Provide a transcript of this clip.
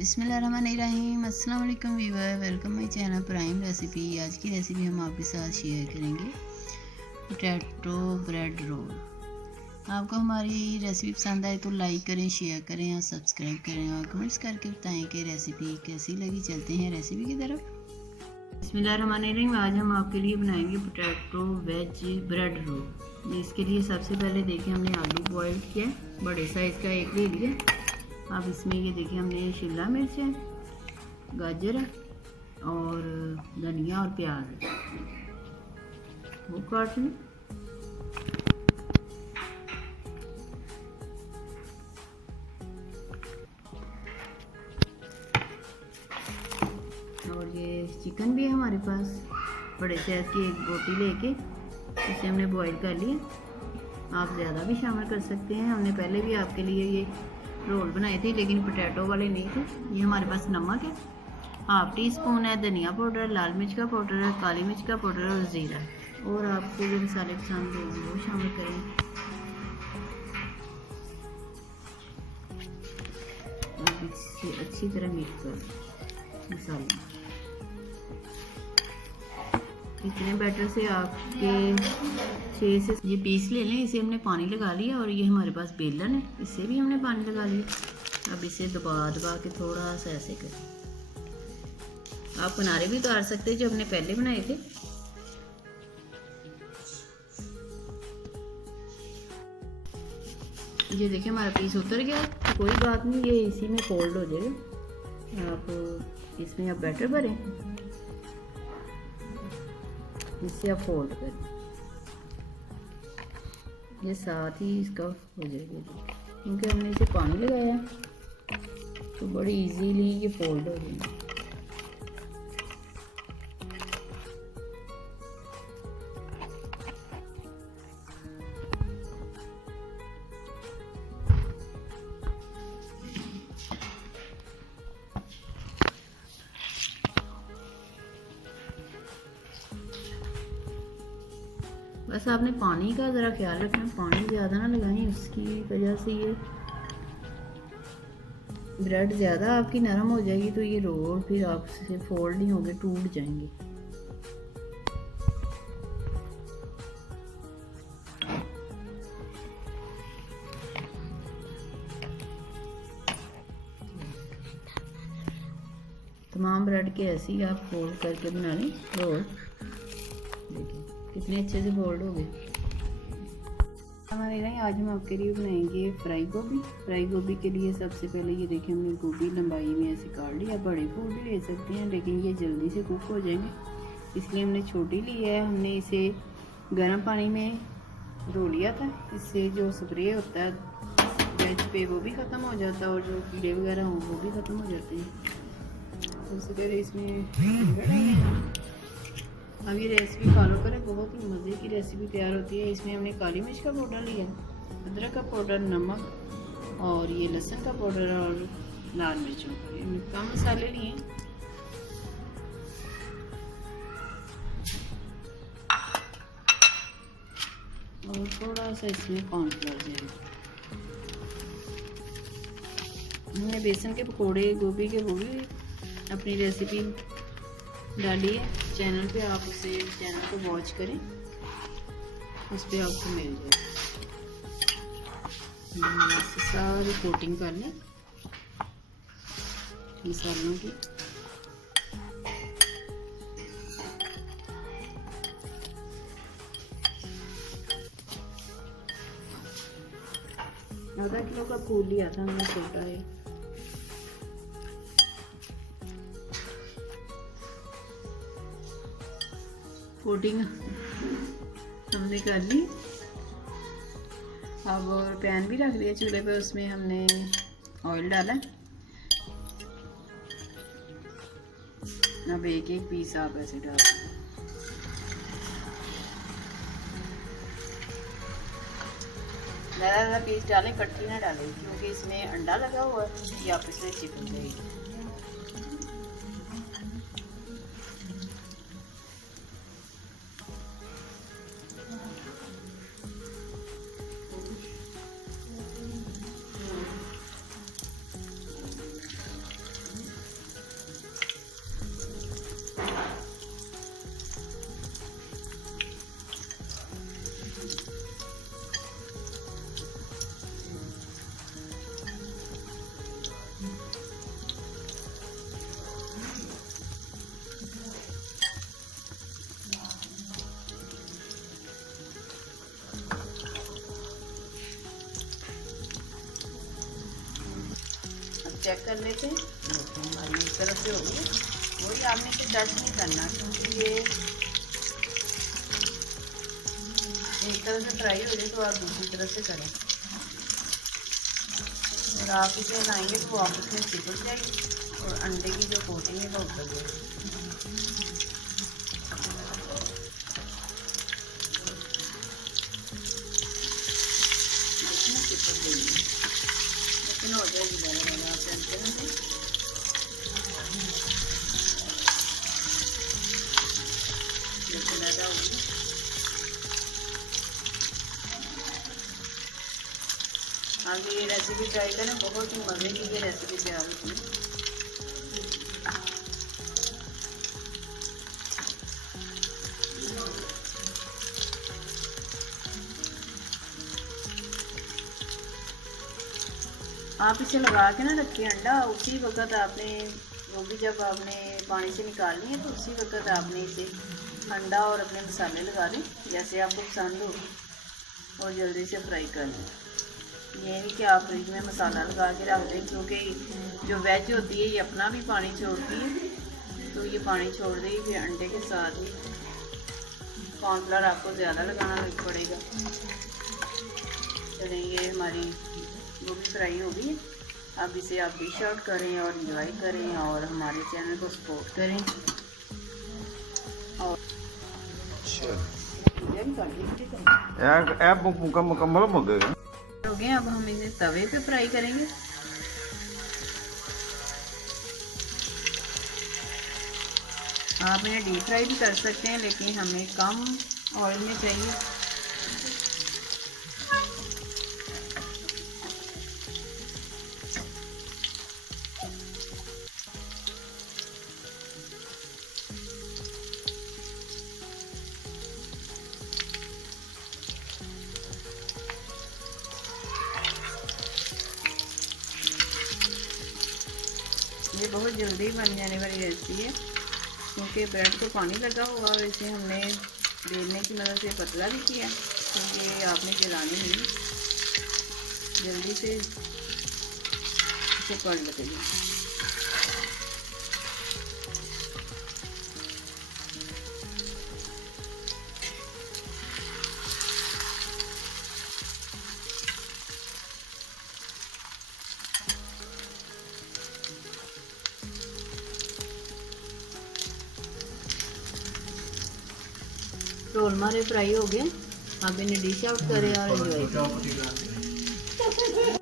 बिस्मिल्लाहिर्रहमानिर्रहीम। अस्सलाम वालेकुम viewer, welcome my channel prime recipe. आज की रेसिपी हम आपके साथ शेयर करेंगे पोटैटो ब्रेड रोल। आपको हमारी रेसिपी पसंद आए तो लाइक करें, शेयर करें और सब्सक्राइब करें और कमेंट्स करके बताएं कि रेसिपी कैसी लगी। चलते हैं रेसिपी की तरफ। बिस्मिल्लाहिर्रहमानिर्रहीम। आज हम आपके लिए बनाएंगे पोटैटो वेज ब्रेड रोल। इसके लिए सबसे पहले देखिए हमने आलू बॉयल किया, बड़े साइज़ का एक ले लिया। अब इसमें ये देखिए हमने शिमला मिर्च है, गाजर है और धनिया और प्याज है, वो काट लें। और ये चिकन भी है हमारे पास, बड़े साइज की एक बोटी लेके इसे हमने बॉईल कर लिया। आप ज़्यादा भी शामिल कर सकते हैं। हमने पहले भी आपके लिए ये रोल बनाए थे लेकिन पोटैटो वाले नहीं थे। ये हमारे पास नमक है, हाफ टी स्पून है धनिया पाउडर, लाल मिर्च का पाउडर है, काली मिर्च का पाउडर और ज़ीरा है। और आपको जो मसाले पसंद हो वो शामिल करें। अब इसे अच्छी तरह मिक्स कर मसाले। इतने बैटर से आपके 6 से ये पीस ले लें। इसे हमने पानी लगा लिया और ये हमारे पास बेलन है, इससे भी हमने पानी लगा लिया। अब इसे दबा दबा के थोड़ा सा ऐसे करें। आप किनारे भी उतार सकते हैं जो हमने पहले बनाए थे। ये देखिए हमारा पीस उतर गया, तो कोई बात नहीं, ये इसी में फोल्ड हो जाएगा। आप इसमें अब बैटर भरें, इससे आप फोल्ड करें, ये साथ ही इसका हो जाएगा। क्योंकि हमने इसे पानी लगाया तो बड़ी इजीली ये फोल्ड हो जाएगा। बस आपने पानी का ज़रा ख्याल रखना, पानी ज़्यादा ना लगाएं, उसकी वजह से ये ब्रेड ज़्यादा आपकी नरम हो जाएगी तो ये रोल फिर आपसे फोल्ड नहीं होंगे, टूट जाएंगे। तमाम ब्रेड के ऐसे ही आप फोल्ड करके बना लें रोल। देखिए कितने अच्छे से फोल्ड हो गए। हमारे यहाँ आज हम आपके लिए बनाएंगे फ्राई गोभी। फ्राई गोभी के लिए सबसे पहले ये देखिए हमने गोभी लंबाई में ऐसे काट लिया। बड़े फूल भी ले सकते हैं लेकिन ये जल्दी से कुक हो जाएंगे, इसलिए हमने छोटी ली है। हमने इसे गर्म पानी में धो लिया था, इससे जो स्प्रे होता है वेज पे वो भी ख़त्म हो जाता है और जो कीड़े वगैरह हों वो भी ख़त्म हो जाते हैं। सबसे पहले इसमें अब ये रेसिपी फॉलो करें, बहुत ही मज़े की रेसिपी तैयार होती है। इसमें हमने काली मिर्च का पाउडर लिया, अदरक का पाउडर, नमक और ये लहसुन का पाउडर और लाल मिर्चों का कम मसाले लिए। और थोड़ा सा इसमें कॉर्नफ्लोर दें। हमने बेसन के पकोड़े गोभी के वो भी अपनी रेसिपी डाली है चैनल पे, आप उसे चैनल को वॉच करें, उस पर आपको मिल जाए। ऐसे सारी कोटिंग कर लें मसालों की। आधा किलो का फूल लिया था हमने, छोटा है। कोटिंग हमने कर ली। अब और पैन भी रख दिया चूल्हे पे, उसमें हमने ऑयल डाला। अब एक एक पीस आप ऐसे डाल, ज़्यादा पीस डालें, कटकी ना डालें क्योंकि इसमें अंडा लगा हुआ है, ये आपस में चिपक जाएगी। चेक कर लेते हैं। देखो हमारी एक तरफ से हो गई, वो भी आपने इसे टच नहीं करना, क्योंकि ये एक तरफ से फ्राई हो जाए तो आप दूसरी तरफ से करें, और आप इसे हिलाएंगे तो वो आपस में चिपक जाएगी और अंडे की जो कोटिंग है वो उतर जाएगी। लेकिन हो जाएगी ज़्यादा आप टेंशन नहीं। लेकिन ऐसा होगी आप ये रेसिपी ट्राई करें, बहुत ही मज़े की ये रेसिपी तैयार होती है। आप इसे लगा के ना रखिए अंडा, उसी वक्त आपने वो भी जब आपने पानी से निकालनी है तो उसी वक्त आपने इसे अंडा और अपने मसाले लगा दें जैसे आपको पसंद हो, और जल्दी से फ्राई कर लें। ये नहीं कि आप फ्रिज में मसाला लगा के रख दें, क्योंकि जो वेज होती है ये अपना भी पानी छोड़ती है, तो ये पानी छोड़ देगी, फिर अंडे के साथ ही कॉर्नफ्लावर आपको ज़्यादा लगाना पड़ेगा। चलिए ये हमारी वो भी फ्राई हो गई है, अब इसे आप डिश आउट करें और इंजॉय करें और हमारे चैनल को सपोर्ट करें। और मुकम्मल हो गए हो गए, अब हम इसे तवे पे फ्राई करेंगे। आप इन्हें डीप फ्राई भी कर सकते हैं, लेकिन हमें कम ऑयल में चाहिए। ये बहुत जल्दी बन जाने वाली रेसिपी है, क्योंकि ब्रेड को पानी लगा हुआ और इसे हमने बेलने की मदद से पतला भी किया, तो ये आपने जलानी नहीं, जल्दी से इसे पलट देंगे। रोल हमारे फ्राई हो गए, आप इन्हें डिश आउट करें और एंजॉय करें।